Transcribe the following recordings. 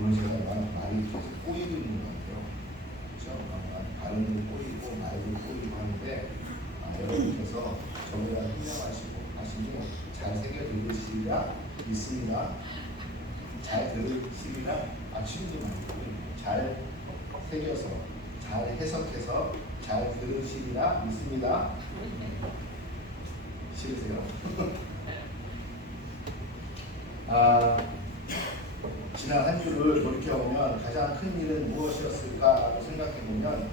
오늘 제가 말이 계속 꼬이고 있는 것 같아요. 그렇죠? 발음도 꼬이고 말도 꼬이고 하는데 여러분께서 저보다 훈련하시고 잘 새겨 들으시리라 믿습니다. 잘 들으시리라 지금도 잘 새겨서 잘 해석해서 잘 들으시리라 믿습니다. 싫으세요? 지난 한 주를 돌이켜보면 가장 큰 일은 무엇이었을까라고 생각해보면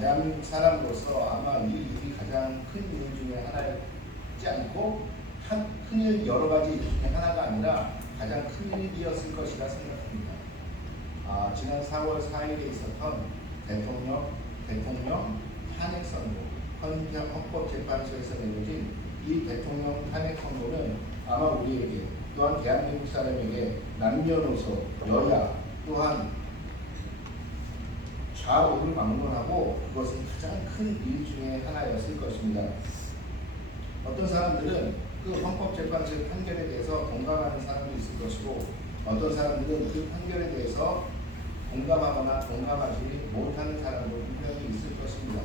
대한민국 사람으로서 아마 이 일이 가장 큰 일 중에 하나였지 않고 큰일 여러 가지 일 중에 하나가 아니라 가장 큰 일이었을 것이라 생각합니다. 지난 4월 4일에 있었던 대통령 탄핵 선고, 헌법재판소에서 내려진 이 대통령 탄핵 선고는 아마 우리에게 또한 대한민국 사람에게 남녀노소, 여야 또한 좌우를 막론하고 그것은 가장 큰 일 중에 하나였을 것입니다. 어떤 사람들은 그 헌법재판소의 판결에 대해서 동감하는 사람도 있을 것이고 어떤 사람들은 그 판결에 대해서 공감하거나 동감하지 못하는 사람도 분명히 있을 것입니다.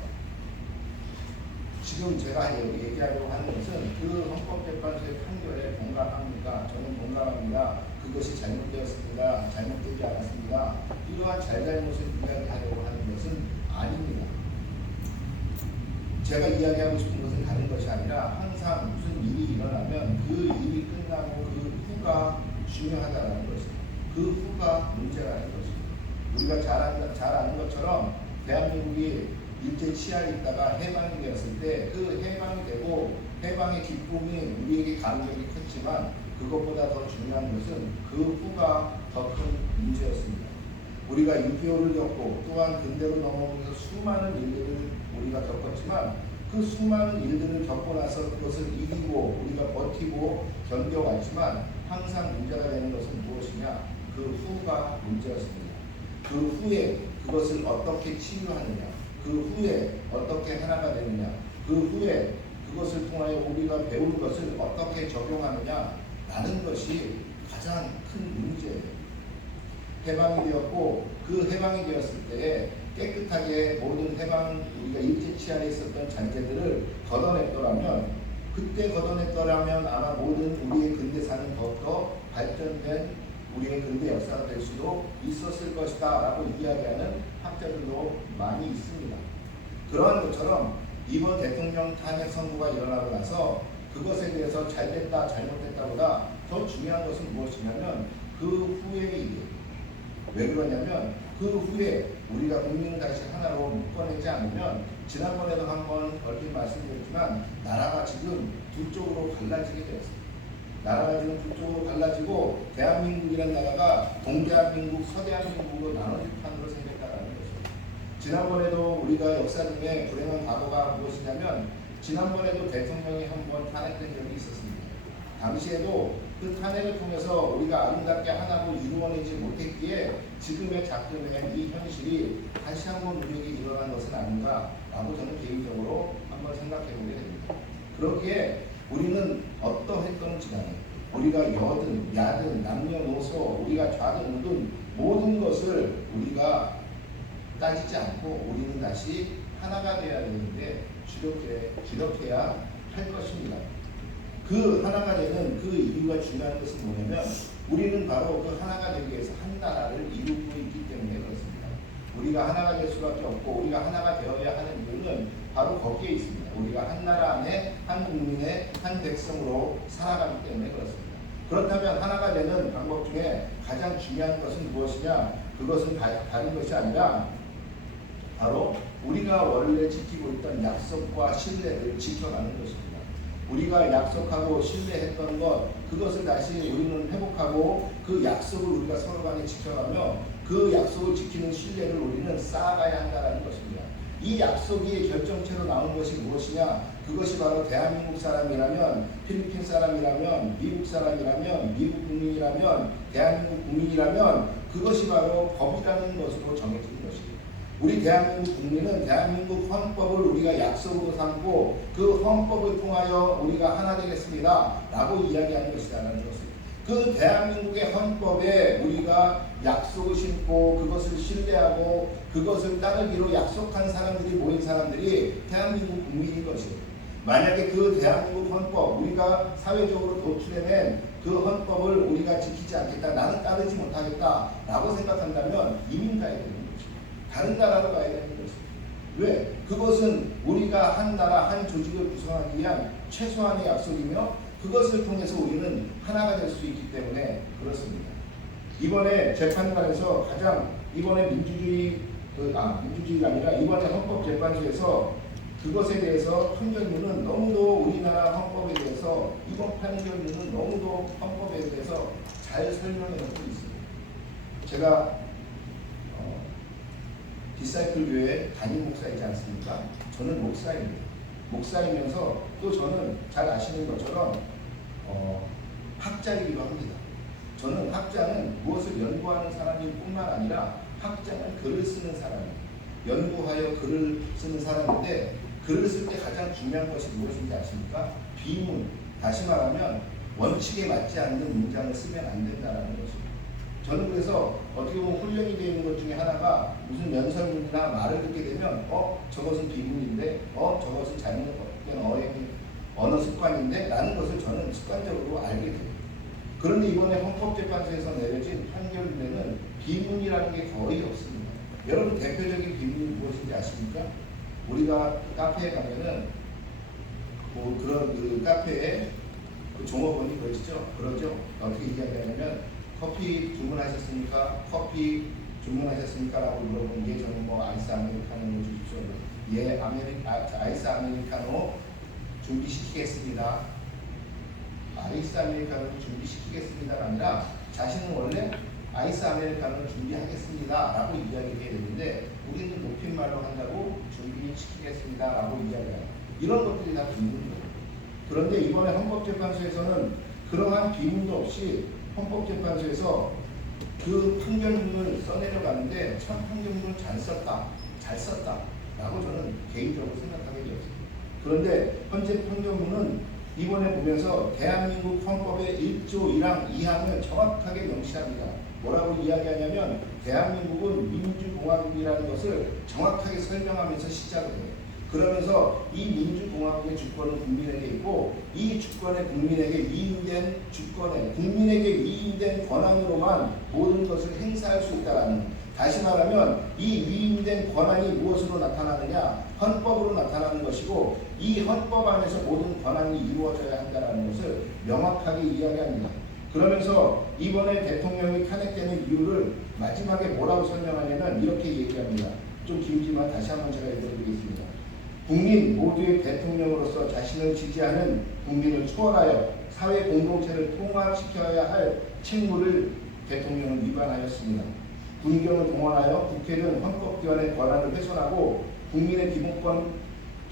지금 제가 얘기하려고 하는 것은 그 헌법재판소의 판결에 동감합니까? 저는 동감합니다. 그것이 잘못되었습니다. 잘못되지 않았습니다. 이러한 잘잘못을 이야기하려고 하는 것은 아닙니다. 제가 이야기하고 싶은 것은 다른 것이 아니라 항상 무슨 일이 일어나면 그 일이 끝나고 그 후가 중요하다는 것입니다. 그 후가 문제라는 것입니다. 우리가 잘 아는 것처럼 대한민국이 일제 치하에 있다가 해방이 되었을 때 그 해방이 되고 해방의 기쁨이 우리에게 감격이 컸지만 그것보다 더 중요한 것은 그 후가 더 큰 문제였습니다. 우리가 6.25를 겪고 또한 근대로 넘어오면서 수많은 일들을 우리가 겪었지만 그 수많은 일들을 겪고 나서 그것을 이기고 우리가 버티고 견뎌왔지만 항상 문제가 되는 것은 무엇이냐? 그 후가 문제였습니다. 그 후에 그것을 어떻게 치유하느냐? 그 후에 어떻게 하나가 되느냐? 그 후에 그것을 통하여 우리가 배운 것을 어떻게 적용하느냐? 라는 것이 가장 큰 문제예요. 해방이 되었고 그 해방이 되었을 때에 깨끗하게 모든 우리가 일제 치하에 있었던 잔재들을 걷어냈더라면 그때 걷어냈더라면 아마 모든 우리의 근대사는 더욱더 발전된 우리의 근대 역사가 될 수도 있었을 것이다 라고 이야기하는 학자들도 많이 있습니다. 그러한 것처럼 이번 대통령 탄핵 선고가 일어나고 나서 그것에 대해서 잘됐다 잘못됐다보다 더 중요한 것은 무엇이냐면 그 후의 일이에요. 왜 그러냐면 그 후에 우리가 국민을 다시 하나로 묶어내지 않으면 지난번에도 한번 얼핏 말씀드렸지만 나라가 지금 두 쪽으로 갈라지게 되었습니다. 나라가 지금 두 쪽으로 갈라지고 대한민국이라는 나라가 동대한민국, 서대한민국으로 나눠질 판으로 생겼다는 것입니다. 지난번에도 우리가 역사 중에 불행한 과거가 무엇이냐면 지난번에도 대통령이 한번 탄핵된 적이 있었습니다. 당시에도 그 탄핵을 통해서 우리가 아름답게 하나로 이루어내지 못했기에 지금의 작품의 이 현실이 다시 한번 우리에게 일어난 것은 아닌가라고 저는 개인적으로 한번 생각해 보게 됩니다. 그렇기에 우리는 어떠했던지 간에 우리가 여든 야든 남녀노소 우리가 좌든 우든 모든 것을 우리가 따지지 않고 우리는 다시 하나가 되어야 되는데 주력해야 할 것입니다. 그 하나가 되는 그 이유가 중요한 것은 뭐냐면 우리는 바로 그 하나가 되기 위해서 한 나라를 이루고 있기 때문에 그렇습니다. 우리가 하나가 될 수밖에 없고 우리가 하나가 되어야 하는 이유는 바로 거기에 있습니다. 우리가 한 나라 안에 한 국민의 한 백성으로 살아가기 때문에 그렇습니다. 그렇다면 하나가 되는 방법 중에 가장 중요한 것은 무엇이냐? 그것은 다른 것이 아니라 바로 우리가 원래 지키고 있던 약속과 신뢰를 지켜가는 것입니다. 우리가 약속하고 신뢰했던 것 그것을 다시 우리는 회복하고 그 약속을 우리가 서로 간에 지켜가며 그 약속을 지키는 신뢰를 우리는 쌓아가야 한다는 것입니다. 이 약속이 결정체로 나온 것이 무엇이냐? 그것이 바로 대한민국 사람이라면 필리핀 사람이라면 미국 사람이라면 미국 국민이라면 대한민국 국민이라면 그것이 바로 법이라는 것으로 정해진 것입니다. 우리 대한민국 국민은 대한민국 헌법을 우리가 약속으로 삼고 그 헌법을 통하여 우리가 하나 되겠습니다 라고 이야기하는 것이라는 것입니다. 그 대한민국의 헌법에 우리가 약속을 신고 그것을 신뢰하고 그것을 따르기로 약속한 사람들이 모인 사람들이 대한민국 국민인 것이에요. 만약에 그 대한민국 헌법, 우리가 사회적으로 도출해낸 그 헌법을 우리가 지키지 않겠다, 나는 따르지 못하겠다 라고 생각한다면 이민 가야 되는 거죠. 다른 나라로 가야 되는 거죠. 왜? 그것은 우리가 한 나라, 한 조직을 구성하기 위한 최소한의 약속이며 그것을 통해서 우리는 하나가 될 수 있기 때문에 그렇습니다. 이번에 재판관에서 가장 이번에 민주주의가 아니라 이번에 헌법재판소에서 그것에 대해서 판결문은 너무도 우리나라 헌법에 대해서 이번 판결문은 너무도 헌법에 대해서 잘 설명해 놓고 있습니다. 제가 디사이플 교회 담임 목사이지 않습니까? 저는 목사입니다. 목사이면서 또 저는 잘 아시는 것처럼 학자이기도 합니다. 저는 학자는 무엇을 연구하는 사람일 뿐만 아니라 학자는 글을 쓰는 사람입니다. 연구하여 글을 쓰는 사람인데 글을 쓸 때 가장 중요한 것이 무엇인지 아십니까? 비문, 다시 말하면 원칙에 맞지 않는 문장을 쓰면 안 된다는 것입니다. 저는 그래서 어떻게 보면 훈련이 되어 있는 것 중에 하나가 무슨 연설문이나 말을 듣게 되면 저것은 비문인데 저것은 잘못된 언어 습관인데 라는 것을 저는 습관적으로 알게 돼요. 그런데 이번에 헌법재판소에서 내려진 판결문에는 비문이라는 게 거의 없습니다. 여러분 대표적인 비문이 무엇인지 아십니까? 우리가 카페에 가면은 그런 그 카페에 그 종업원이 그러죠. 어떻게 이야기하냐면 커피 주문하셨습니까? 커피 주문하셨습니까? 라고 물어보면 예, 저는 뭐 아이스 아메리카노 주십시오. 예, 아이스 아메리카노 준비시키겠습니다. 아이스 아메리카노 준비시키겠습니다가 아니라 자신은 원래 아이스 아메리카노를 준비하겠습니다 라고 이야기해야 되는데 우리는 높임말로 한다고 준비시키겠습니다 라고 이야기해요. 이런 것들이 다 비문이에요. 그런데 이번에 헌법재판소에서는 그러한 비문도 없이 헌법재판소에서 그 판결문을 써내려가는데 참 판결문을 잘 썼다 라고 저는 개인적으로 생각하게 되었습니다. 그런데 현재 판결문은 이번에 보면서 대한민국 헌법의 1조 1항 2항을 정확하게 명시합니다. 뭐라고 이야기하냐면 대한민국은 민주공화국이라는 것을 정확하게 설명하면서 시작을 해요. 그러면서 이 민주공화국의 주권은 국민에게 있고 이 주권에 국민에게 위임된 주권에 국민에게 위임된 권한으로만 모든 것을 행사할 수 있다라는, 다시 말하면 이 위임된 권한이 무엇으로 나타나느냐, 헌법으로 나타나는 것이고 이 헌법 안에서 모든 권한이 이루어져야 한다는 것을 명확하게 이야기합니다. 그러면서 이번에 대통령이 탄핵되는 이유를 마지막에 뭐라고 설명하냐면 이렇게 얘기합니다. 좀 길지만 다시 한번 제가 읽어드리겠습니다. 국민 모두의 대통령으로서 자신을 지지하는 국민을 초월하여 사회 공동체를 통합시켜야 할 책무를 대통령은 위반하였습니다. 군경을 동원하여 국회 등 헌법기관의 권한을 훼손하고 국민의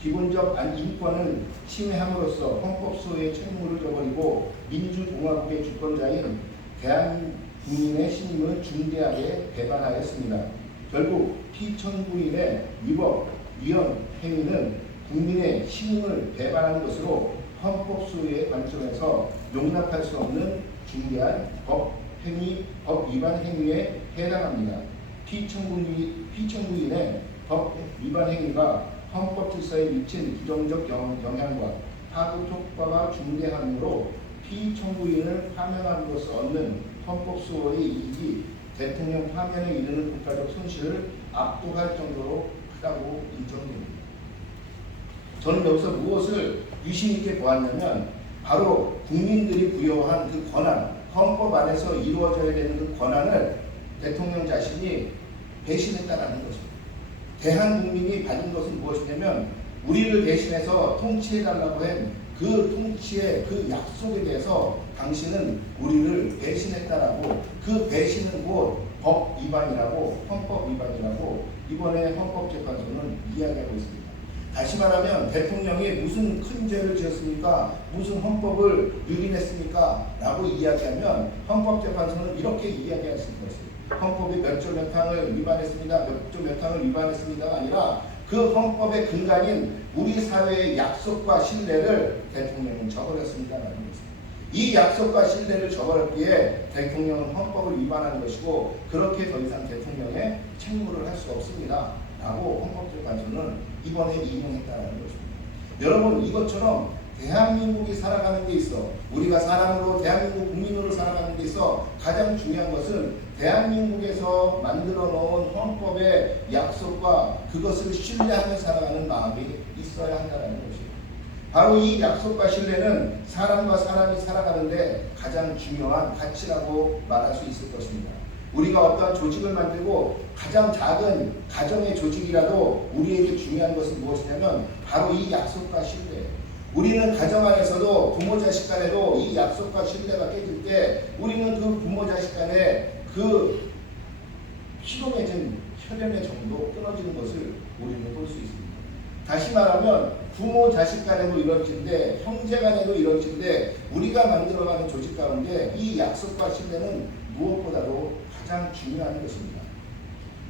기본적 인권을 침해함으로써 헌법소의 책무를 저버리고 민주공화국의 주권자인 대한국민의 신임을 중대하게 배반하였습니다. 결국 피청구인의 위헌 행위는 국민의 신임을 배반하는 것으로 헌법소의 관점에서 용납할 수 없는 중대한 법 위반 행위에 해당합니다. 피청구인의 법 위반 행위가 헌법 질서에 미친 부정적 영향과 파급 효과가 중대하므로 피청구인을 파면함으로써 얻는 헌법소의 이익이 대통령 파면에 이르는 국가적 손실을 압도할 정도로 크다고 인정됩니다. 저는 여기서 무엇을 유심 있게 보았냐면 바로 국민들이 부여한 그 권한, 헌법 안에서 이루어져야 되는 그 권한을 대통령 자신이 배신했다는 것입니다. 대한국민이 받은 것은 무엇이냐면 우리를 대신해서 통치해달라고 한 그 통치의 그 약속에 대해서 당신은 우리를 배신했다라고, 그 배신은 곧 법 위반이라고, 헌법 위반이라고 이번에 헌법재판소는 이야기하고 있습니다. 다시 말하면 대통령이 무슨 큰 죄를 지었습니까? 무슨 헌법을 유린했습니까? 라고 이야기하면 헌법재판소는 이렇게 이야기할 수 있는 것입니다. 헌법이 몇 조 몇 항을 위반했습니다. 몇 조 몇 항을 위반했습니다가 아니라 그 헌법의 근간인 우리 사회의 약속과 신뢰를 대통령은 저버렸습니다라는 것입니다. 이 약속과 신뢰를 저버렸기에 대통령은 헌법을 위반한 것이고 그렇게 더 이상 대통령의 책무를 할 수 없습니다. 라고 헌법재판소는 이번에 인용했다는 것입니다. 여러분, 이것처럼 대한민국이 살아가는 데 있어, 우리가 사람으로 대한민국 국민으로 살아가는 데 있어 가장 중요한 것은 대한민국에서 만들어 놓은 헌법의 약속과 그것을 신뢰하며 살아가는 마음이 있어야 한다는 것이에요. 바로 이 약속과 신뢰는 사람과 사람이 살아가는데 가장 중요한 가치라고 말할 수 있을 것입니다. 우리가 어떠한 조직을 만들고 가장 작은 가정의 조직이라도 우리에게 중요한 것은 무엇이냐면 바로 이 약속과 신뢰예요. 우리는 가정 안에서도 부모 자식 간에도 이 약속과 신뢰가 깨질 때 우리는 그 부모 자식 간에 그 피로 맺은 혈연의 정도 끊어지는 것을 우리는 볼 수 있습니다. 다시 말하면 부모 자식 간에도 이런지인데 형제 간에도 이런지인데 우리가 만들어가는 조직 가운데 이 약속과 신뢰는 무엇보다도 가장 중요한 것입니다.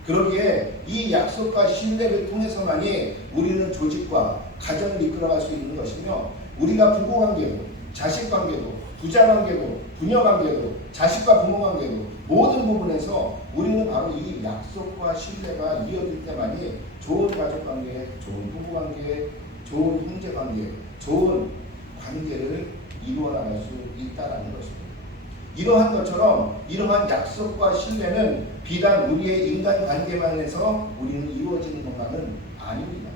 그러기에 이 약속과 신뢰를 통해서만이 우리는 조직과 가정을 이끌어갈 수 있는 것이며 우리가 부부관계도 자식관계도 부자관계도 부녀관계도 자식과 부모관계도 모든 부분에서 우리는 바로 이 약속과 신뢰가 이어질 때만이 좋은 가족관계, 좋은 부부관계, 좋은 형제관계, 좋은 관계를 이루어 나갈 수 있다는 것입니다. 이러한 것처럼 이러한 약속과 신뢰는 비단 우리의 인간관계만에서 우리는 이루어지는 것만은 아닙니다.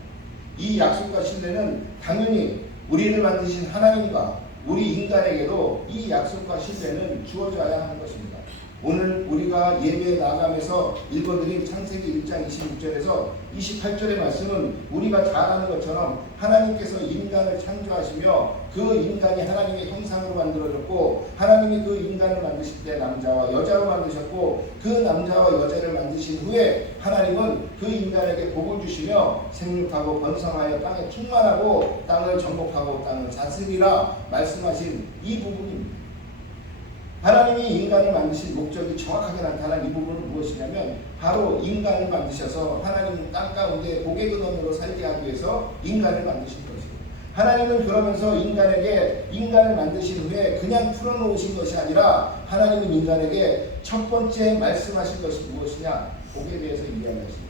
이 약속과 신뢰는 당연히 우리를 만드신 하나님과 우리 인간에게도 이 약속과 신뢰는 주어져야 하는 것입니다. 오늘 우리가 예배에 나가면서 읽어드린 창세기 1장 26절에서 28절의 말씀은 우리가 잘 아는 것처럼 하나님께서 인간을 창조하시며 그 인간이 하나님의 형상으로 만들어졌고 하나님이 그 인간을 만드실 때 남자와 여자로 만드셨고 그 남자와 여자를 만드신 후에 하나님은 그 인간에게 복을 주시며 생육하고 번성하여 땅에 충만하고 땅을 정복하고 땅을 다스리라 말씀하신 이 부분입니다. 하나님이 인간을 만드신 목적이 정확하게 나타난 이 부분은 무엇이냐면 바로 인간을 만드셔서 하나님은 땅 가운데 복의 근원으로 살게 하기 위해서 인간을 만드신 것이고 하나님은 그러면서 인간을 만드신 후에 그냥 풀어놓으신 것이 아니라 하나님은 인간에게 첫 번째 말씀하신 것이 무엇이냐? 복에 대해서 이야기하신 것입니다.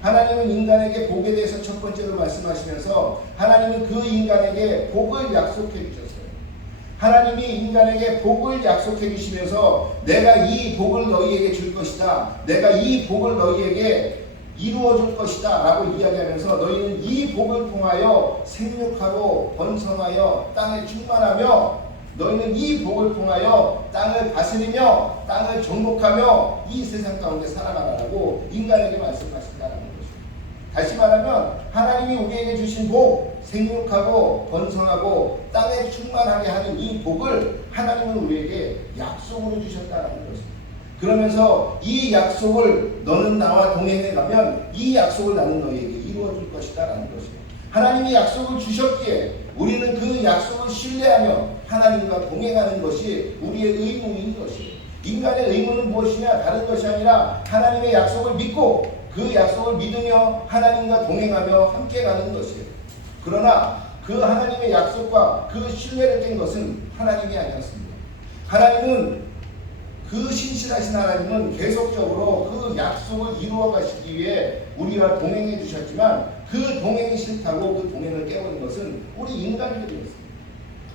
하나님은 인간에게 복에 대해서 첫 번째로 말씀하시면서 하나님은 그 인간에게 복을 약속해 주셨어요. 하나님이 인간에게 복을 약속해 주시면서 내가 이 복을 너희에게 줄 것이다. 내가 이 복을 너희에게 이루어 줄 것이다 라고 이야기하면서 너희는 이 복을 통하여 생육하고 번성하여 땅에 충만하며 너희는 이 복을 통하여 땅을 다스리며 땅을 정복하며 이 세상 가운데 살아가라고 인간에게 말씀하신다는 것입니다. 다시 말하면 하나님이 우리에게 주신 복, 생육하고 번성하고 땅에 충만하게 하는 이 복을 하나님은 우리에게 약속으로 주셨다는 것입니다. 그러면서 이 약속을 너는 나와 동행해 가면 이 약속을 나는 너희에게 이루어 줄 것이다 라는 것입니다. 하나님이 약속을 주셨기에 우리는 그 약속을 신뢰하며 하나님과 동행하는 것이 우리의 의무인 것이에요. 인간의 의무는 무엇이냐? 다른 것이 아니라 하나님의 약속을 믿고 그 약속을 믿으며 하나님과 동행하며 함께 가는 것이에요. 그러나 그 하나님의 약속과 그 신뢰를 깬 것은 하나님이 아니었습니다. 하나님은 그 신실하신 하나님은 계속적으로 그 약속을 이루어 가시기 위해 우리와 동행해 주셨지만 그 동행이 싫다고 그 동행을 깨버린 것은 우리 인간들이었습니다.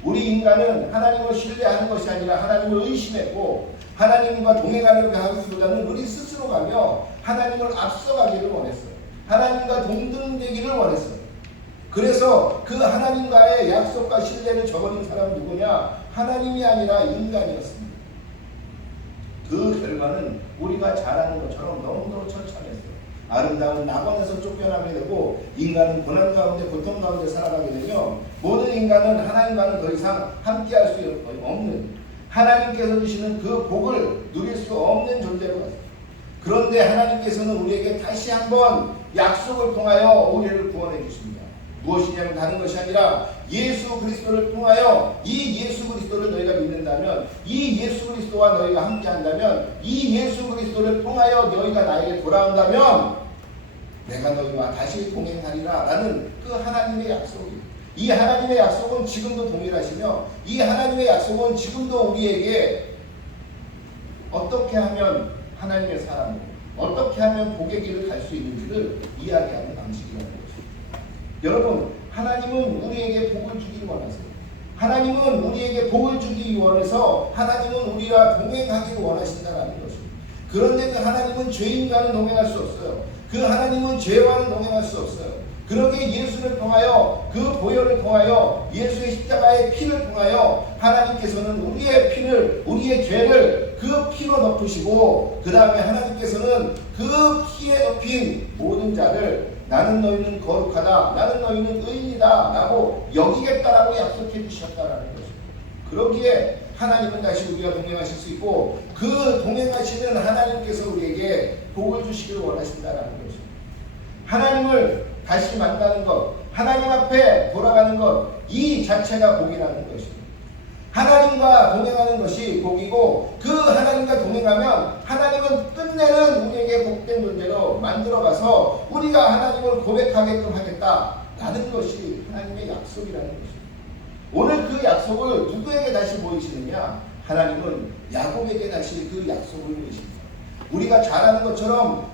우리 인간은 하나님을 신뢰하는 것이 아니라 하나님을 의심했고 하나님과 동행하려고 하기보다는 우리 스스로 가며 하나님을 앞서가기를 원했어요. 하나님과 동등되기를 원했어요. 그래서 그 하나님과의 약속과 신뢰를 저버린 사람은 누구냐? 하나님이 아니라 인간이었습니다. 그 결과는 우리가 잘 아는 것처럼 너무너무 처참했어요. 아름다운 낙원에서 쫓겨나게 되고 인간은 고난 가운데 고통 가운데 살아가게 되며 모든 인간은 하나님과는 더 이상 함께할 수 없는 하나님께서 주시는 그 복을 누릴 수 없는 존재로 갔습니다. 그런데 하나님께서는 우리에게 다시 한번 약속을 통하여 우리를 구원해 주십니다. 무엇이냐면 다른 것이 아니라 예수 그리스도를 통하여 이 예수 그리스도를 너희가 믿는다면 이 예수 그리스도와 너희가 함께한다면 이 예수 그리스도를 통하여 너희가 나에게 돌아온다면 내가 너희와 다시 동행하리라 라는 그 하나님의 약속이 이 하나님의 약속은 지금도 동일하시며 이 하나님의 약속은 지금도 우리에게 어떻게 하면 하나님의 사람으로 어떻게 하면 복의 길을 갈 수 있는지를 이야기하는 방식이라는 것입니다. 여러분, 하나님은 우리에게 복을 주기를 원하세요. 하나님은 우리에게 복을 주기 원해서 하나님은 우리와 동행하기를 원하신다는 것입니다. 그런데 그 하나님은 죄인과는 동행할 수 없어요. 그 하나님은 죄와는 동행할 수 없어요. 그러기에 예수를 통하여 그 보혈을 통하여 예수의 십자가의 피를 통하여 하나님께서는 우리의 피를 우리의 죄를 그 피로 덮으시고 그 다음에 하나님께서는 그 피에 덮인 모든 자를 나는 너희는 거룩하다 나는 너희는 의인이다 라고 여기겠다라고 약속해 주셨다라는 것입니다. 그러기에 하나님은 다시 우리와 동행하실 수 있고 그 동행하시는 하나님께서 우리에게 복을 주시기를 원하신다라는 것입니다. 하나님을 다시 만나는 것, 하나님 앞에 돌아가는 것, 이 자체가 복이라는 것입니다. 하나님과 동행하는 것이 복이고 그 하나님과 동행하면 하나님은 끝내는 우리에게 복된 존재로 만들어가서 우리가 하나님을 고백하게끔 하겠다라는 것이 하나님의 약속이라는 것입니다. 오늘 그 약속을 누구에게 다시 보이시느냐? 하나님은 야곱에게 다시 그 약속을 보이십니다. 우리가 잘 아는 것처럼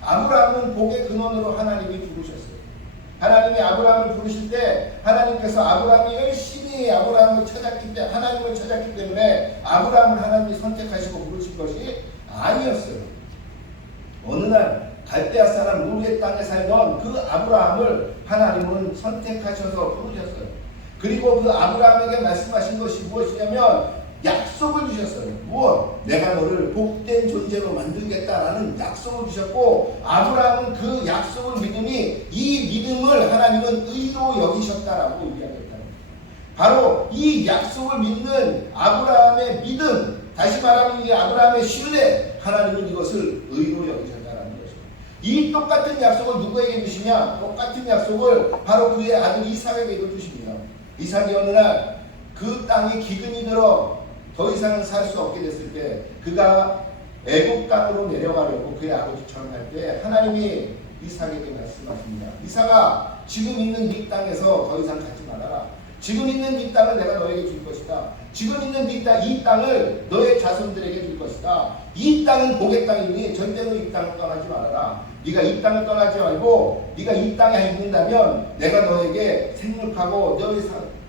아브라함은 복의 근원으로 하나님이 부르셨어요. 하나님이 아브라함을 부르실 때 하나님께서 아브라함이 열심히 아브라함을 찾았기 때문에 하나님을 찾았기 때문에 아브라함을 하나님이 선택하시고 부르신 것이 아니었어요. 어느 날 갈대아 사람 우르의 땅에 살던 그 아브라함을 하나님은 선택하셔서 부르셨어요. 그리고 그 아브라함에게 말씀하신 것이 무엇이냐면 약속을 주셨어요. 무엇? 내가 너를 복된 존재로 만들겠다라는 약속을 주셨고 아브라함은 그 약속을 믿으니 이 믿음을 하나님은 의로 여기셨다라고 이야기했다. 바로 이 약속을 믿는 아브라함의 믿음, 다시 말하면 이 아브라함의 신뢰, 하나님은 이것을 의로 여기셨다라는 것입니다. 이 똑같은 약속을 누구에게 주시냐? 똑같은 약속을 바로 그의 아들 이삭에게도 주십니다. 이삭이 어느 날 그 땅이 기근이 들어 더 이상은 살 수 없게 됐을 때 그가 애굽 땅으로 내려가려고 그의 아버지처럼 할 때 하나님이 이삭에게 말씀하십니다. 이삭아, 지금 있는 네 땅에서 더 이상 가지 말아라. 지금 있는 네 땅을 내가 너에게 줄 것이다. 지금 있는 네 땅, 이 땅을 너의 자손들에게 줄 것이다. 이 땅은 복의 땅이니 절대로 이 땅을 떠나지 말아라. 네가 이 땅을 떠나지 말고 네가 이 땅에 있는다면 내가 너에게 생육하고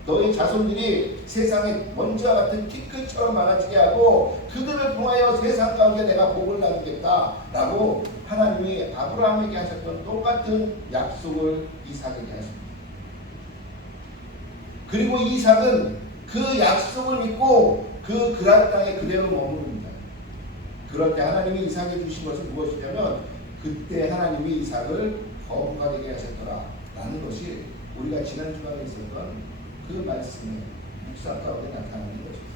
너의 자손들이 세상에 먼지와 같은 티끌처럼 많아지게 하고 그들을 통하여 세상 가운데 내가 복을 나누겠다라고 하나님이 아브라함에게 하셨던 똑같은 약속을 이삭에게 하십니다. 그리고 이삭은 그 약속을 믿고 그 그랄 땅에 그대로 머무릅니다. 그럴 때 하나님이 이삭에게 주신 것은 무엇이냐면 그때 하나님이 이삭을 거부가 되게 하셨더라라는 것이 우리가 지난 주간에 있었던 그 말씀의 묵상 가운데 나타나는 것입니다.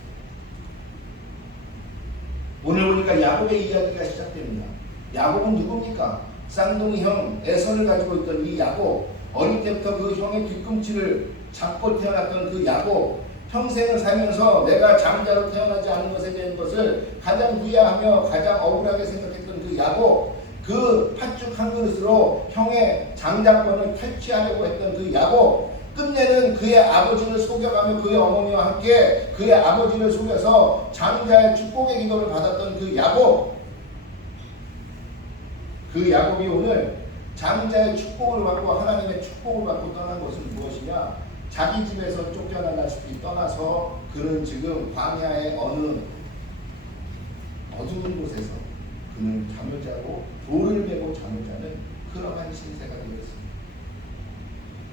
오늘 보니까 야곱의 이야기가 시작됩니다. 야곱은 누굽니까? 쌍둥이 형 에서를 가지고 있던 이 야곱, 어릴 때부터 그 형의 뒤꿈치를 잡고 태어났던 그 야곱, 평생을 살면서 내가 장자로 태어나지 않은 것에 대한 것을 가장 후회하며 가장 억울하게 생각했던 그 야곱, 그 팥죽 한 그릇으로 형의 장자권을 탈취하려고 했던 그 야곱, 끝내는 그의 아버지를 속여가며 그의 어머니와 함께 그의 아버지를 속여서 장자의 축복의 기도를 받았던 그 야곱, 그 야곱이 오늘 장자의 축복을 받고 하나님의 축복을 받고 떠난 것은 무엇이냐? 자기 집에서 쫓겨나다시피 떠나서 그는 지금 광야의 어느 어두운 곳에서 그는 잠을 자고 돌을 베고 잠을 자는 그러한 신세가 되었습니다.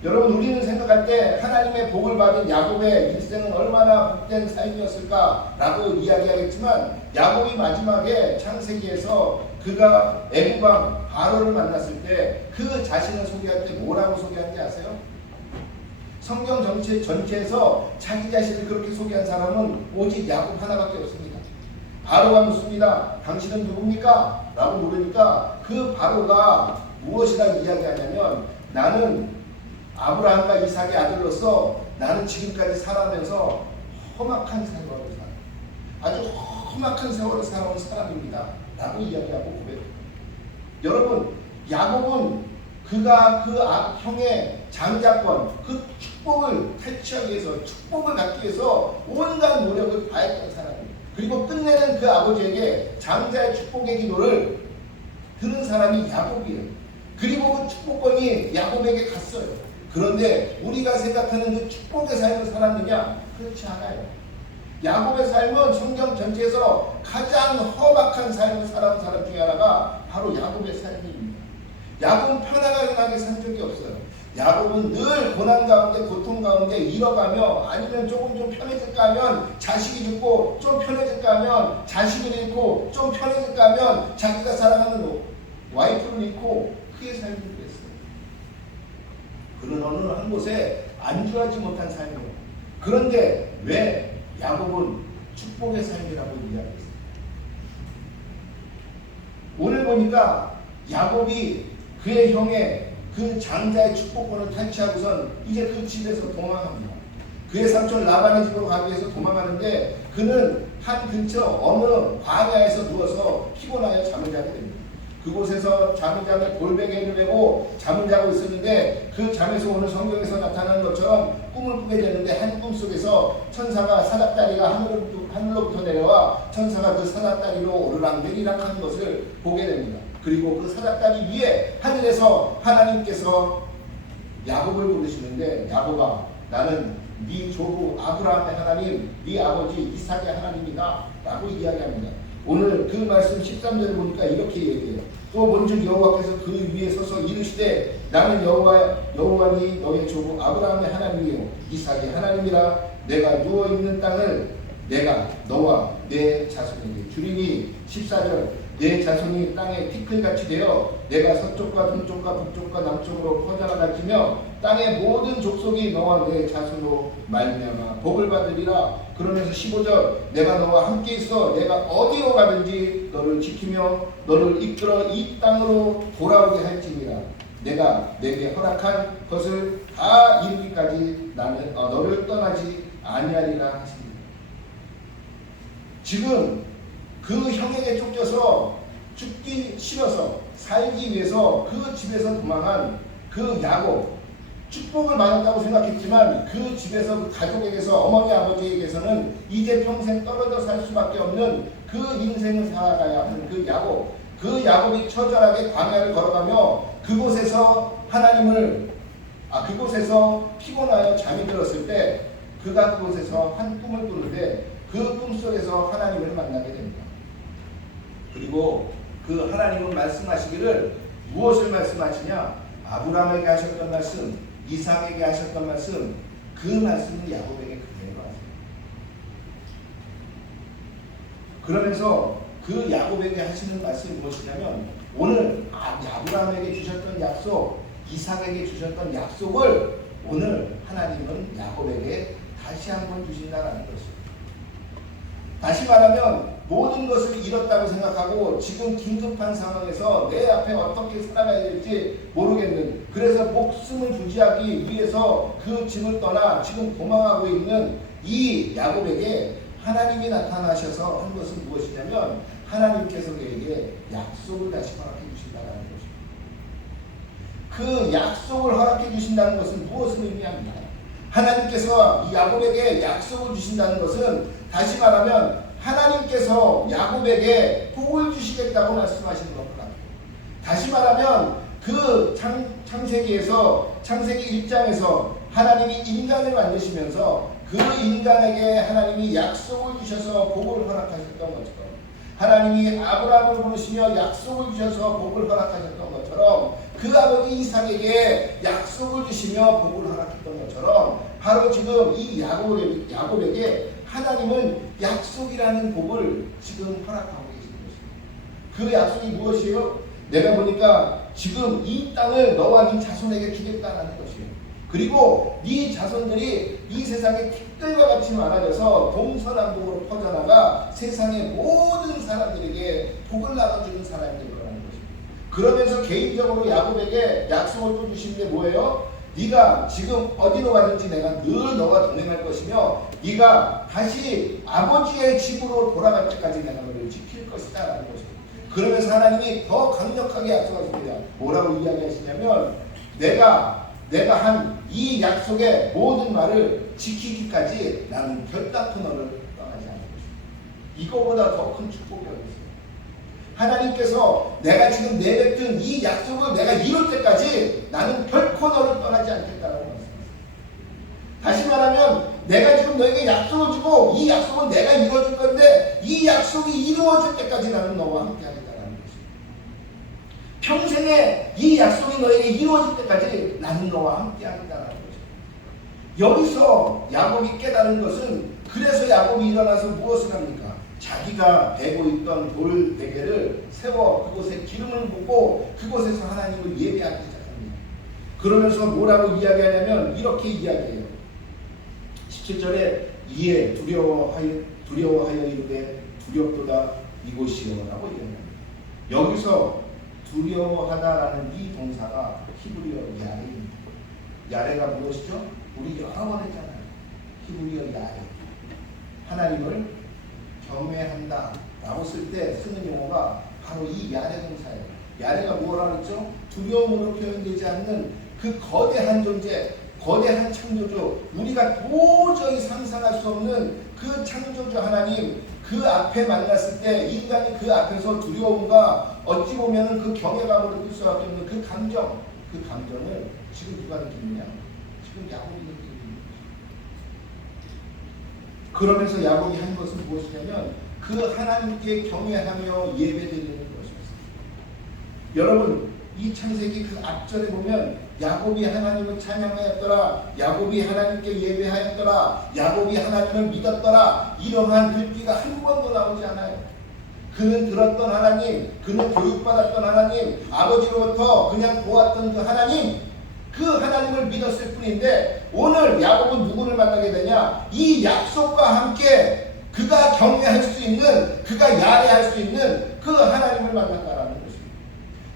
여러분, 우리는 생각할 때 하나님의 복을 받은 야곱의 일생은 얼마나 복된 삶이었을까라고 이야기하겠지만 야곱이 마지막에 창세기에서 그가 애굽왕 바로를 만났을 때 그 자신을 소개할 때 뭐라고 소개하는지 아세요? 성경 전체에서 자기 자신을 그렇게 소개한 사람은 오직 야곱 하나밖에 없습니다. 바로가 묻습니다. 당신은 누굽니까? 라고 물으니까 그 바로가 무엇이라 이야기하냐면 나는 아브라함과 이삭의 아들로서 나는 지금까지 살아면서 험악한 세월을 아주 험악한 세월을 살아온 사람입니다. 라고 이야기하고 고백합니다. 여러분, 야곱은 그가 그 형의 장자권, 그 축복을 탈취하기 위해서, 축복을 갖기 위해서 온갖 노력을 다했던 사람입니다. 그리고 끝내는 그 아버지에게 장자의 축복의 기도를 들은 사람이 야곱이에요. 그리고 그 축복권이 야곱에게 갔어요. 그런데 우리가 생각하는 그 축복의 삶을 살았느냐? 그렇지 않아요. 야곱의 삶은 성경 전체에서 가장 험악한 삶을 살아온 사람 중에 하나가 바로 야곱의 삶입니다. 야곱은 편안하게 산 적이 없어요. 야곱은 늘 고난 가운데, 고통 가운데 잃어가며, 아니면 조금 좀 편해질까 하면 자식이 죽고, 좀 편해질까 하면 자식을 잃고, 좀 편해질까 하면 자기가 사랑하는 와이프를 잃고, 그의 삶을 그랬어요. 그런 어느 한 곳에 안주하지 못한 삶이에요. 그런데 왜 야곱은 축복의 삶이라고 이야기했어요? 오늘 보니까 야곱이 그의 형의 그 장자의 축복권을 탈취하고선 이제 그 집에서 도망합니다. 그의 삼촌 라반의 집으로 가기 위해서 도망하는데 그는 한 근처 어느 광야에서 누워서 피곤하여 잠을 자게 됩니다. 그곳에서 잠을 자며 골뱅이를 메고 잠을 자고 있었는데 그 잠에서 오늘 성경에서 나타나는 것처럼 꿈을 꾸게 되는데 한 꿈 속에서 천사가 사닥다리가 하늘로부터 내려와 천사가 그 사닥다리로 오르락내리락 하는 것을 보게 됩니다. 그리고 그 사닥다리 위에 하늘에서 하나님께서 야곱을 부르시는데, 야곱아, 나는 네 조부 아브라함의 하나님, 네 아버지 이삭의 하나님이다 라고 이야기합니다. 오늘 그 말씀 13절을 보니까 이렇게 얘기해요. 또 본즉 여호와께서 그 위에 서서 이르시되 나는 여호와니 너의 조부 아브라함의 하나님이요 이삭의 하나님이라. 내가 누워있는 땅을 내가 너와 내 자손에게 주리니. 14절 내 자손이 땅에 티끌같이 되어 내가 서쪽과 동쪽과 북쪽과 남쪽으로 퍼져나갈지며 땅의 모든 족속이 너와 내 자손으로 말미암아 복을 받으리라. 그러면서 15절 내가 너와 함께 있어 내가 어디로 가든지 너를 지키며 너를 이끌어 이 땅으로 돌아오게 할지니라. 내가 내게 허락한 것을 다 이루기까지 나는 너를 떠나지 아니하리라 하십니다. 지금 그 형에게 쫓겨서 죽기 싫어서 살기 위해서 그 집에서 도망한 그 야곱, 축복을 받았다고 생각했지만 그 집에서 그 가족에게서, 어머니 아버지에게서는 이제 평생 떨어져 살 수밖에 없는 그 인생을 살아가야 하는 그 야곱, 그 야곱이 처절하게 광야를 걸어가며 그곳에서 그곳에서 피곤하여 잠이 들었을 때 그가 그곳에서 한 꿈을 꾸는데 그 꿈속에서 하나님을 만나게 됩니다. 그리고 그 하나님은 말씀하시기를 무엇을 말씀하시냐? 아브라함에게 하셨던 말씀, 이삭에게 하셨던 말씀, 그 말씀을 야곱에게 그대로 하세요. 그러면서 그 야곱에게 하시는 말씀이 무엇이냐면 오늘 아브라함에게 주셨던 약속, 이삭에게 주셨던 약속을 오늘 하나님은 야곱에게 다시 한번 주신다라는 것입니다. 다시 말하면 모든 것을 잃었다고 생각하고 지금 긴급한 상황에서 내 앞에 어떻게 살아가야 될지 모르겠는, 그래서 목숨을 부지하기 위해서 그 집을 떠나 지금 도망하고 있는 이 야곱에게 하나님이 나타나셔서 한 것은 무엇이냐면 하나님께서 그에게 약속을 다시 허락해 주신다는 것입니다. 그 약속을 허락해 주신다는 것은 무엇을 의미합니까? 하나님께서 이 야곱에게 약속을 주신다는 것은 다시 말하면 하나님께서 야곱에게 복을 주시겠다고 말씀하시는 것 같아요. 다시 말하면 그 창세기 1장에서 하나님이 인간을 만드시면서 그 인간에게 하나님이 약속을 주셔서 복을 허락하셨던 것처럼, 하나님이 아브라함을 부르시며 약속을 주셔서 복을 허락하셨던 것처럼, 그 아버지 이삭에게 약속을 주시며 복을 허락했던 것처럼 바로 지금 이 야곱에게 하나님은 약속이라는 복을 지금 허락하고 계신 것입니다. 그 약속이 무엇이에요? 내가 보니까 지금 이 땅을 너와 네 자손에게 주겠다는 것이에요. 그리고 네 자손들이 이 세상의 티끌과 같이 많아져서 동서남북으로 퍼져나가 세상의 모든 사람들에게 복을 나눠주는 사람이 될 거라는 것입니다. 그러면서 개인적으로 야곱에게 약속을 또 주시는데 뭐예요? 네가 지금 어디로 가든지 내가 늘 너와 동행할 것이며 네가 다시 아버지의 집으로 돌아갈 때까지 내가 너를 지킬 것이다 라는 것입니다. 그러면서 하나님이 더 강력하게 약속하십니다. 뭐라고 이야기하시냐면 내가 한 이 약속의 모든 말을 지키기까지 나는 결단코 너를 떠나지 않을 것이다. 이거보다 더 큰 축복이 어디 있어요? 하나님께서 내가 지금 내뱉은 이 약속을 내가 이룰 때까지 나는 결코 너를 떠나지 않겠다라고 말씀하셨어요. 다시 말하면 내가 지금 너에게 약속을 주고 이 약속은 내가 이루어줄 건데 이 약속이 이루어질 때까지 나는 너와 함께 하겠다라는 것입니다. 평생에 이 약속이 너에게 이루어질 때까지 나는 너와 함께 하겠다라는 것입니다. 여기서 야곱이 깨달은 것은 그래서 야곱이 일어나서 무엇을 합니까? 자기가 베고 있던 돌 베개를 세워 그곳에 기름을 붓고 그곳에서 하나님을 예배하기 시작합니다. 그러면서 뭐라고 이야기하냐면 이렇게 이야기해요. 17절에 이에 두려워하여 이르되 두렵도다 이곳이요라고 얘기합니다. 여기서 두려워하다라는 이 동사가 히브리어 야레입니다. 야레가 무엇이죠? 우리 여러 번 했잖아요. 히브리어 야레. 하나님을 경외한다 라고 쓸 때 쓰는 용어가 바로 이 야레 동사예요. 야레가 뭐라 그랬죠? 두려움으로 표현되지 않는 그 거대한 존재, 거대한 창조주, 우리가 도저히 상상할 수 없는 그 창조주 하나님, 그 앞에 만났을 때 인간이 그 앞에서 두려움과 어찌 보면 그 경외감으로 느낄 수밖에 없는 그 감정을 지금 누가 느끼느냐? 지금 야곱이 느끼는 거죠. 그러면서 야곱이 한 것은 무엇이냐면 그 하나님께 경외하며 예배드리는 것이었습니다. 여러분, 이 창세기 그 앞절에 보면 야곱이 하나님을 찬양하였더라, 야곱이 하나님께 예배하였더라, 야곱이 하나님을 믿었더라, 이러한 글귀가 한 번도 나오지 않아요. 그는 들었던 하나님, 그는 교육받았던 하나님, 아버지로부터 그냥 보았던 그 하나님을 믿었을 뿐인데 오늘 야곱은 누구를 만나게 되냐? 이 약속과 함께 그가 경외할 수 있는, 그가 야래할 수 있는 그 하나님을 만났다라는 것입니다.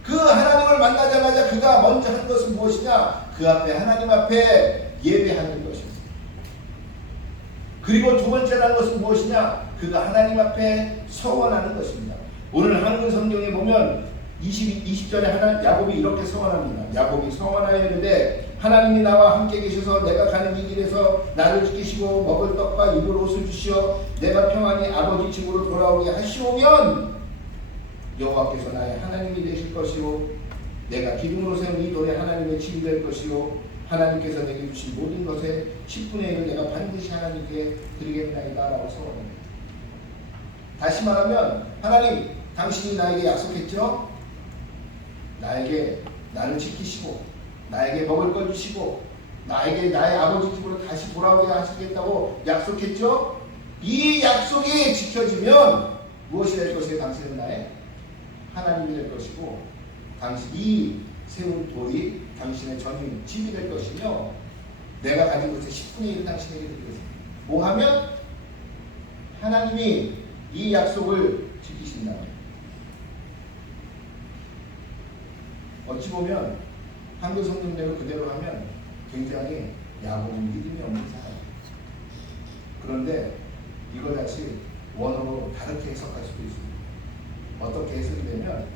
그 하나님을 만나자마자 그가 먼저 한 것은 무엇이냐? 그 앞에 하나님 앞에 예배하는 것입니다. 그리고 두 번째라는 것은 무엇이냐? 그가 하나님 앞에 서원하는 것입니다. 오늘 한글 성경에 보면 20절에 야곱이 이렇게 서원합니다. 야곱이 서원하여 이르되 하나님이 나와 함께 계셔서 내가 가는 이 길에서 나를 지키시고 먹을 떡과 입을 옷을 주시어 내가 평안히 아버지 집으로 돌아오게 하시오면 여호와께서 나의 하나님이 되실 것이요 내가 기둥으로 세운 이 돌에 하나님의 집이 될 것이요 하나님께서 내게 주신 모든 것의 10분의 1을 내가 반드시 하나님께 드리겠나이다 라고 서원합니다. 다시 말하면 하나님, 당신이 나에게 약속했죠? 나를 지키시고 나에게 먹을 걸 주시고 나에게 나의 아버지 집으로 다시 돌아오게 하시겠다고 약속했죠? 이 약속이 지켜지면 무엇이 될 것이에요? 당신은 나의 하나님이 될 것이고 당신이 세운 돌이 당신의 전임 집이 될 것이며 내가 가진 것의 10분의 1을 당신에게 드리겠습니다. 뭐 하면? 하나님이 이 약속을 지키신다. 어찌 보면 한글 성경대로 그대로 하면 굉장히 야곱은 믿음이 없는 사람이에요. 그런데 이걸 다시 원어로 다르게 해석할 수도 있습니다. 어떻게 해석이 되면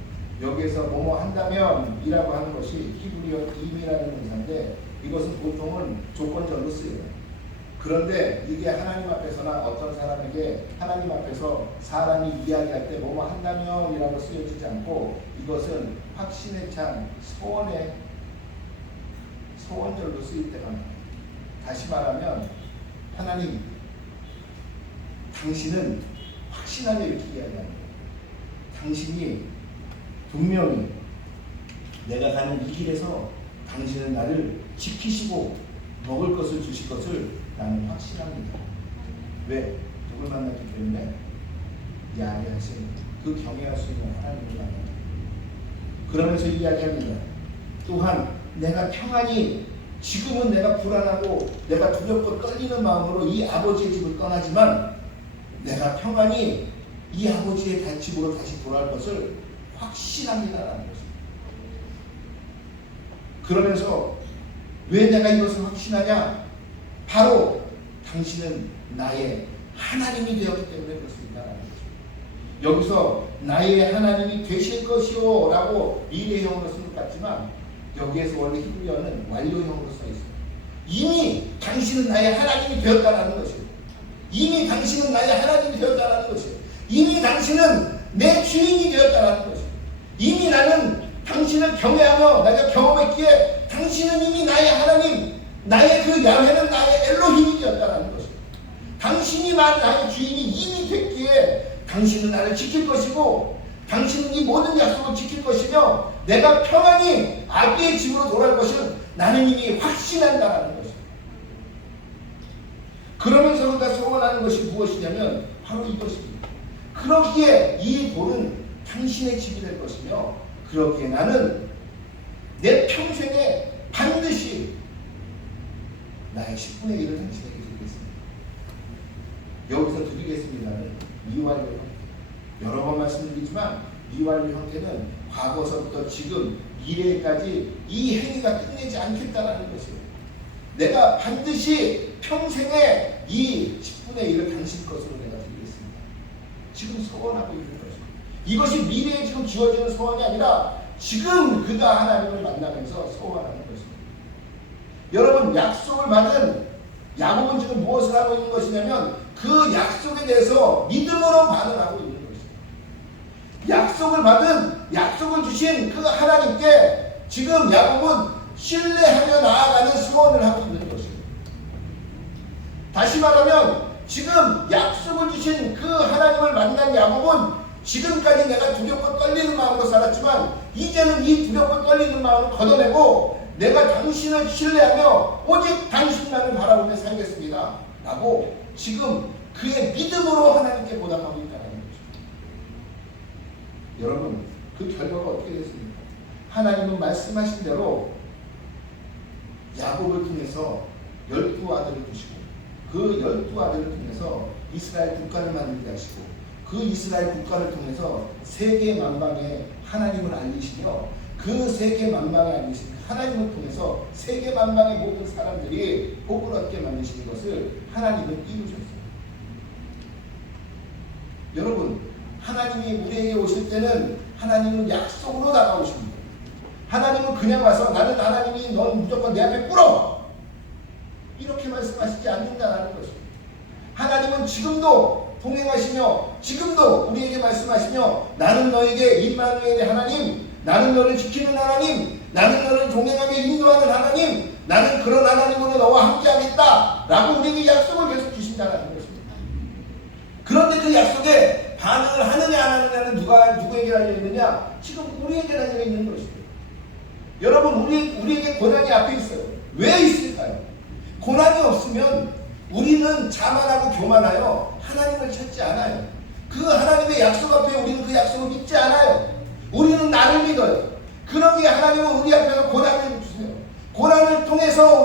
여기에서 뭐뭐 한다면 이라고 하는 것이 히브리어 임이라는 문사인데 이것은 보통은 조건절로 쓰여요. 그런데 이게 하나님 앞에서나 어떤 사람에게 하나님 앞에서 사람이 이야기할 때 뭐뭐 한다면 이라고 쓰여지지 않고 이것은 확신에 찬 소원절로 쓰일 때가 많아요. 다시 말하면 하나님, 당신은 확신하며 이렇게 이야기합니다. 당신이 분명히 내가 가는 이 길에서 당신은 나를 지키시고 먹을 것을 주실 것을 나는 확신합니다. 왜? 누굴 만났기 때문에? 야외하신 그 경외할 수 있는 하나님을 만납니다. 그러면서 이야기합니다. 또한 내가 평안히 지금은 내가 불안하고 내가 두렵고 떨리는 마음으로 이 아버지의 집을 떠나지만 내가 평안히 이 아버지의 집으로 다시 돌아올 것을 확신합니다라는 것입니다. 그러면서 왜 내가 이것을 확신하냐? 바로 당신은 나의 하나님이 되었기 때문에 그렇습니다. 여기서 나의 하나님이 되실 것이요 라고 미래형으로 쓴 것 같지만 여기에서 원래 히브리어는 완료형으로 써 있어요. 이미 당신은 나의 하나님이 되었다라는 것이에요. 이미 당신은 나의 하나님이 되었다라는 것이에요. 이미 당신은 내 주인이 되었다라는 것이에요. 이미 나는 당신을 경외하며 내가 경험했기에 당신은 이미 나의 하나님, 나의 그 야훼는 나의 엘로힘이 되었다라는 것이에요. 당신이 나의 주인이 이미 됐기에 당신은 나를 지킬 것이고 당신은 이 모든 약속을 지킬 것이며 내가 평안히 아비의 집으로 돌아갈 것을 나는 이미 확신한다라는 것이에요. 그러면서 우리가 소원하는 것이 무엇이냐면 바로 이것입니다. 그러기에 이 돌은 당신의 집이 될 것이며 그러기에 나는 내 평생에 반드시 나의 10분의 1을 당신에게 드리겠습니다. 여기서 드리겠습니다는 미완료 형태. 여러 번 말씀드리지만 미완료 형태는 과거서부터 지금 미래까지 이 행위가 끝내지 않겠다라는 것이에요. 내가 반드시 평생에 이 10분의 1을 당신 것으로 내가 드리겠습니다. 지금 소원하고 있는 것입니다. 이것이 미래에 지금 주어지는 소원이 아니라 지금 그가 하나님을 만나면서 소원하는 것입니다. 여러분 약속을 받은 야곱은 지금 무엇을 하고 있는 것이냐면 그 약속에 대해서 믿음으로 반응하고 있는 것입니다. 약속을 받은 약속을 주신 그 하나님께 지금 야곱은 신뢰하며 나아가는 소원을 하고 있는 것입니다. 다시 말하면 지금 약속을 주신 그 하나님을 만난 야곱은 지금까지 내가 두렵고 떨리는 마음으로 살았지만 이제는 이 두렵고 떨리는 마음을 걷어내고 내가 당신을 신뢰하며 오직 당신만을 바라보며 살겠습니다 라고 지금 그의 믿음으로 하나님께 보답하고 있다는 거죠. 여러분 그 결과가 어떻게 됐습니까? 하나님은 말씀하신 대로 야곱을 통해서 12아들을 주시고 그 12아들을 통해서 이스라엘 국가를 만들게 하시고 그 이스라엘 국가를 통해서 세계 만방에 하나님을 알리시며 그 세계 만방에 알리신 하나님을 통해서 세계 만방의 모든 사람들이 복을 얻게 만드시는 것을 하나님은 이루셨어요. 여러분 하나님이 우리에게 오실 때는 하나님은 약속으로 다가오십니다. 하나님은 그냥 와서 나는 하나님이 넌 무조건 내 앞에 꿇어 이렇게 말씀하시지 않는다는 것입니다. 하나님은 지금도 동행하시며 지금도 우리에게 말씀하시며 나는 너에게 임마누엘의 하나님, 나는 너를 지키는 하나님, 나는 너를 동행하며 인도하는 하나님, 나는 그런 하나님으로 너와 함께하겠다 라고 우리에게 약속을 계속 주신다는 것입니다. 그런데 그 약속에 반응을 하느냐 안 하느냐는 누구에게 달려있느냐? 지금 우리에게 달려있는 것입니다. 여러분 우리에게 고난이 앞에 있어요. 왜 있을까요? 고난이 없으면 우리는 자만하고 교만하여 하나님을 찾지 않아요. 그 하나님의 약속 앞에 우리는 그 약속을 믿지 않아요. 우리는 나를 믿어요. 그러기에 하나님은 우리 앞에서 고난을 주세요. 고난을 통해서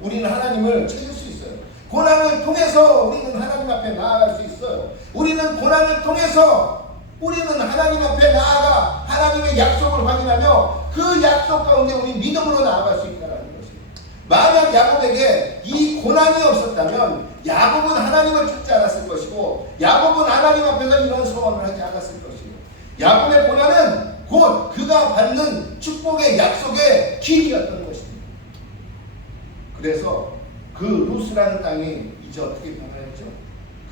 우리는 하나님을 찾을 수 있어요. 고난을 통해서 우리는 하나님 앞에 나아갈 수 있어요. 우리는 고난을 통해서 우리는 하나님 앞에 나아가 하나님의 약속을 확인하며 그 약속 가운데 우리 믿음으로 나아갈 수 있다는 것입니다. 만약 야곱에게 이 고난이 없었다면 야곱은 하나님을 찾지 않았을 것이고 야곱은 하나님 앞에서 이런 소원을 하지 않았을 것이고 야곱의 고난은 곧 그가 받는 축복의 약속의 길이었던 것입니다. 그래서 그 루스라는 땅이 이제 어떻게 변화했죠?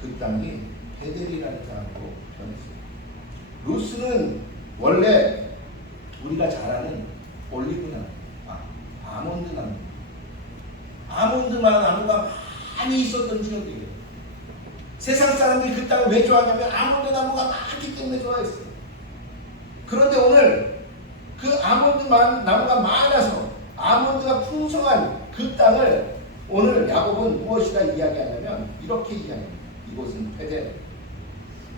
그 땅이 베델이라는 땅으로 변했습니다. 루스는 원래 우리가 잘 아는 올리브나무, 아몬드 나무, 나무가 많이 있었던 지역이에요. 세상 사람들이 그 땅을 왜 좋아하냐면 아몬드 나무가 많기 때문에 좋아했어요. 그런데 오늘 그 아몬드 나무가 많아서 아몬드가 풍성한 그 땅을 오늘 야곱은 무엇이라 이야기하냐면 이렇게 이야기합니다. 이곳은 베델,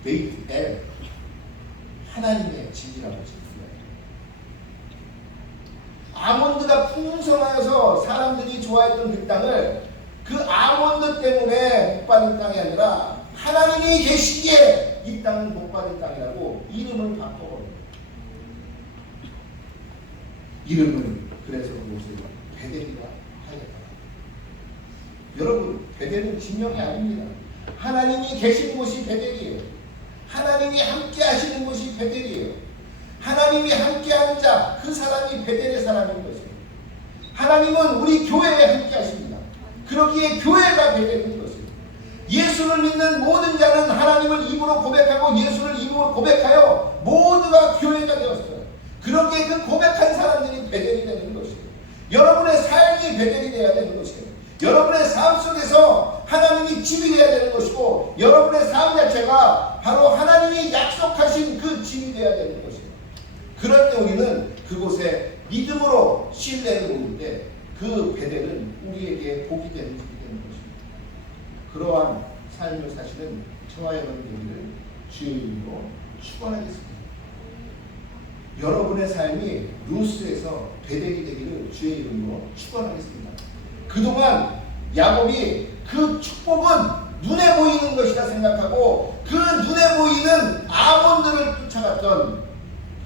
베이트 엘, 하나님의 집이라고 지금 아몬드가 풍성하여서 사람들이 좋아했던 그 땅을 그 아몬드 때문에 복 받은 땅이 아니라 하나님이 계시기에 이 땅은 복 받은 땅이라고 이름을 바꿔버립니다. 이름을 그래서 그곳을 베델이라 하였다. 여러분 베델은 지명이 아닙니다. 하나님이 계신 곳이 베델이에요. 하나님이 함께 하시는 것이 베델이에요. 하나님이 함께하는 자, 그 사람이 베델의 사람인 것이에요. 하나님은 우리 교회에 함께 하십니다. 그러기에 교회가 베델인 것이에요. 예수를 믿는 모든 자는 하나님을 입으로 고백하고 예수를 입으로 고백하여 모두가 교회가 되었어요. 그러기에 그 고백한 사람들이 베델이 되는 것이에요. 여러분의 삶이 베델이 되어야 되는 것이에요. 여러분의 삶 속에서 하나님이 집이 되어야 되는 것이고 여러분의 삶 자체가 바로 하나님이 약속하신 그 집이 되어야 되는 것이에요. 그럴 때 우리는 그곳에 믿음으로 신뢰를 모을 때 그 베델은 우리에게 복이 되는 집이 되는 것입니다. 그러한 삶을 사시는 저와 여러분 되기를 주의 이름으로 축원하겠습니다. 여러분의 삶이 루스에서 베델이 되기를 주의 이름으로 축원하겠습니다. 그동안 야곱이 그 축복은 눈에 보이는 것이라 생각하고 그 눈에 보이는 아몬드를 쫓아갔던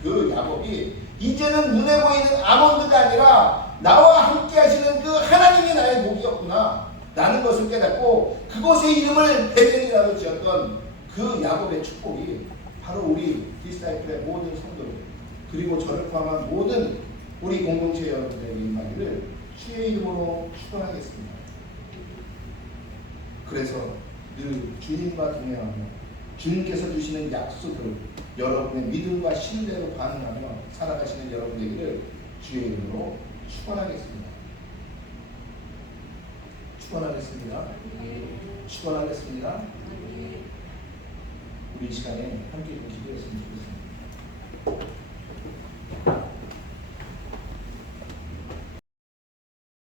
그 야곱이 이제는 눈에 보이는 아몬드가 아니라 나와 함께 하시는 그 하나님이 나의 복이었구나 라는 것을 깨닫고 그곳의 이름을 베델이라고 지었던 그 야곱의 축복이 바로 우리 디스사이플의 모든 성도들 그리고 저를 포함한 모든 우리 공동체 여러분들에게 임하기를 주의 이름으로 축원하겠습니다. 그래서 늘 주님과 동행하며 주님께서 주시는 약속을 여러분의 믿음과 신뢰로 반응하며 살아가시는 여러분 되기를 주의 이름으로 축원하겠습니다. 축원하겠습니다. 축원하겠습니다. 우리 이 시간에 함께 좀 기도했으면 좋겠습니다.